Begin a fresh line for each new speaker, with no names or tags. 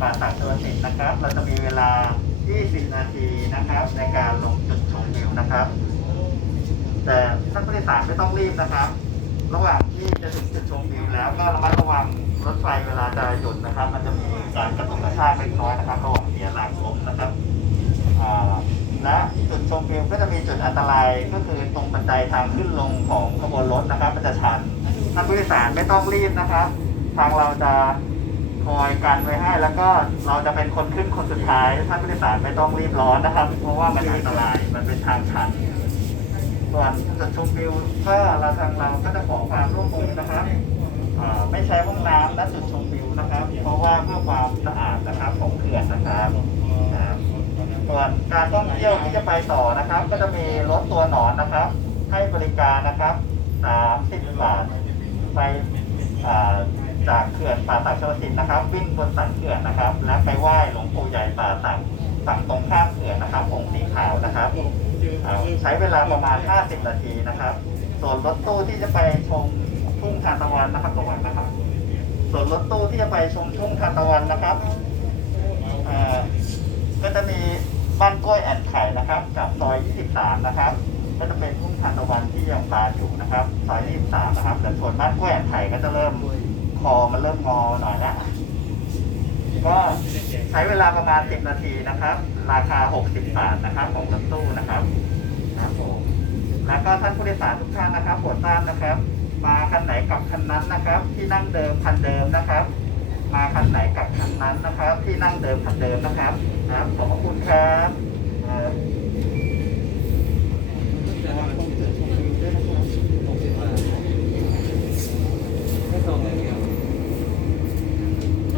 ป่าตักตัวสินนะครับ เราจะมีเวลา 20 นาทีนะครับ ในการลงจุดชมวิวนะครับ แต่ท่านผู้โดยสารไม่ต้องรีบนะครับ ระหว่างที่จะถึงจุดชมวิวแล้วก็ระมัดระวังรถไฟเวลาจะหยุดนะครับ มันจะมีการกระตุกกระชากเล็กน้อยนะครับระหว่างเสียหลักล้มนะครับและจุดชมวิวก็จะมีจุดอันตรายก็คือตรงบันไดทางขึ้นลงของขบวนรถนะครับมันจะชันท่านผู้โดยสารไม่ต้องรีบนะครับ ทางเราจะ คอยกันไว้ให้ แล้วก็เราจะเป็นคนขึ้นคนสุดท้ายท่านผู้โดยสารไม่ต้องรีบร้อนนะครับ เพราะว่ามันอันตรายมันเป็นทางชันส่วนจุดชมวิวก็เราทางเราก็จะขอความร่วมมือนะครับไม่ใช้ห้องน้ำและจุดชมวิวนะครับ เพราะว่าเพื่อความสะอาดนะครับของเขื่อนนะครับนะครับส่วนการท่องเที่ยวที่จะไปต่อนะครับ ก็จะมีรถตัวหนอนนะครับ ให้บริการนะครับ30บาทไปอ่า จากเขื่อนป่าตักชลสิทธิ์นะครับ วิ่งบนสันเขื่อนนะครับ และไปไหว้หลวงปู่ใหญ่ป่าตักฝั่งตรงข้ามเขื่อนนะครับองค์สีขาวนะครับใช้เวลาประมาณ 50 นาทีนะครับ ส่วนรถตู้ที่จะไปชมทุ่งทานตะวันนะครับตะวันนะครับ ส่วนรถตู้ที่จะไปชมทุ่งทานตะวันนะครับก็จะมีบ้านกล้วยแอนไข่นะครับกับซอย 23 นะครับก็จะเป็นทุ่งทานตะวันที่ยังบานอยู่นะครับซอย 23 นะครับแต่ส่วนบ้านกล้วยแอนไข่ก็จะเริ่ม คอมันเริ่มงอหน่อยแล้วก็ใช้เวลาประมาณ 10 นาทีนะครับ ราคา 60 บาทนะครับของรถตู้นะครับครับผมแล้วก็ท่านผู้โดยสารทุกท่านนะครับโปรดทราบนะครับ มาคันไหนกับคันนั้นนะครับ ที่นั่งเดิมคันเดิมนะครับ มาคันไหนกับคันนั้นนะครับ ที่นั่งเดิมคันเดิมนะครับครับขอบคุณ